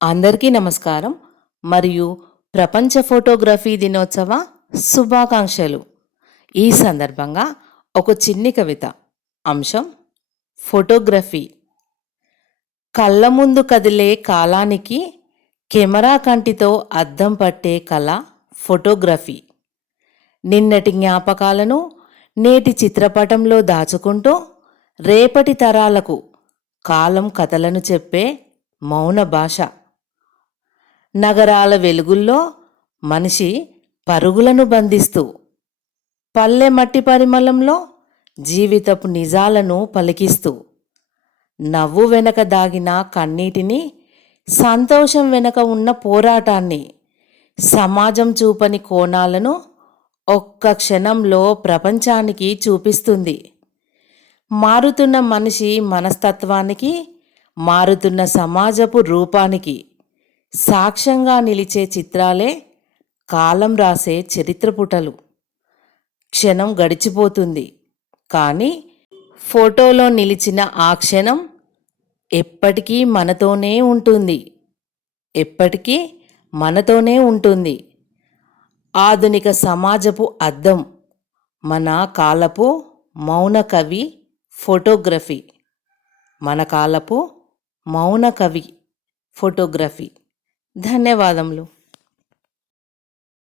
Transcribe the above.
అందరికీ నమస్కారం మరియు ప్రపంచ ఫోటోగ్రఫీ దినోత్సవ శుభాకాంక్షలు. ఈ సందర్భంగా ఒక చిన్ని కవిత. అంశం ఫోటోగ్రఫీ. కళ్ళ ముందు కదిలే కాలానికి కెమెరా కంటితో అద్దం పట్టే కళ ఫోటోగ్రఫీ. నిన్నటి జ్ఞాపకాలను నేటి చిత్రపటంలో దాచుకుంటూ రేపటి తరాలకు కాలం కథలను చెప్పే మౌన భాష. నగరాల వెలుగుల్లో మనిషి పరుగులను బంధిస్తూ, పల్లె మట్టి పరిమళంలో జీవితపు నిజాలను పలికిస్తూ, నవ్వు వెనక దాగిన కన్నీటిని, సంతోషం వెనక ఉన్న పోరాటాన్ని, సమాజం చూపని కోణాలను ఒక్క క్షణంలో ప్రపంచానికి చూపిస్తుంది. మారుతున్న మనిషి మనస్తత్వానికి, మారుతున్న సమాజపు రూపానికి సాక్ష్యంగా నిలిచే చిత్రాలే కాలం రాసే చరిత్ర పుటలు. క్షణం గడిచిపోతుంది, కానీ ఫోటోలో నిలిచిన ఆ క్షణం ఎప్పటికీ మనతోనే ఉంటుంది. ఎప్పటికీ మనతోనే ఉంటుంది. ఆధునిక సమాజపు అద్దం మన కాలపు మౌన కవి ఫోటోగ్రఫీ. మన కాలపు మౌన కవి ఫోటోగ్రఫీ. ధన్యవాదములు.